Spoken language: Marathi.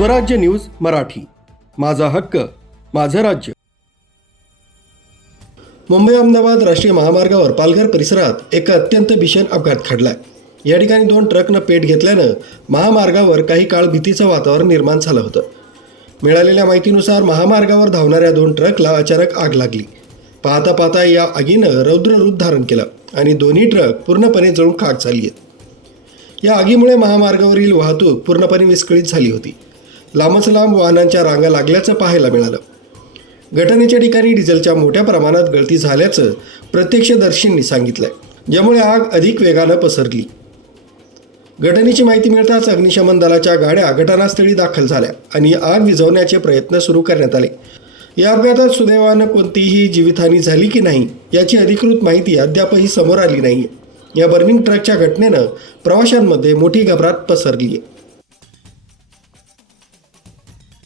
स्वराज्य न्यूज मराठी, माझा हक्क माझं राज्य. मुंबई अहमदाबाद राष्ट्रीय महामार्गावर पालघर परिसरात एक अत्यंत भीषण अपघात घडलाय. या ठिकाणी 2 ट्रकनं पेट घेतल्यानं महामार्गावर काही काळ भीतीचं वातावरण निर्माण झालं होतं. मिळालेल्या माहितीनुसार महामार्गावर धावणाऱ्या 2 ट्रकला अचानक आग लागली. पाहता पाहता या आगीनं रौद्र रूप धारण केलं आणि दोन्ही ट्रक पूर्णपणे जळून खाक झाली आहेत. या आगीमुळे महामार्गावरील वाहतूक पूर्णपणे विस्कळीत झाली होती. लांबच लांब वाहनांच्या रांगा लागल्याचं पाहायला मिळालं. घटनेच्या ठिकाणी डिझेलच्या मोठ्या प्रमाणात गळती झाल्याचं प्रत्यक्षदर्शींनी सांगितलंय, ज्यामुळे आग अधिक वेगानं पसरली. घटनेची माहिती मिळताच अग्निशमन दलाच्या गाड्या घटनास्थळी दाखल झाल्या आणि आग विझवण्याचे प्रयत्न सुरू करण्यात आले. या अपघातात सुदैवानं कोणतीही जीवितहानी झाली की नाही याची अधिकृत माहिती अद्यापही समोर आली नाही. या बर्निंग ट्रकच्या घटनेनं प्रवाशांमध्ये मोठी घबराट पसरली आहे.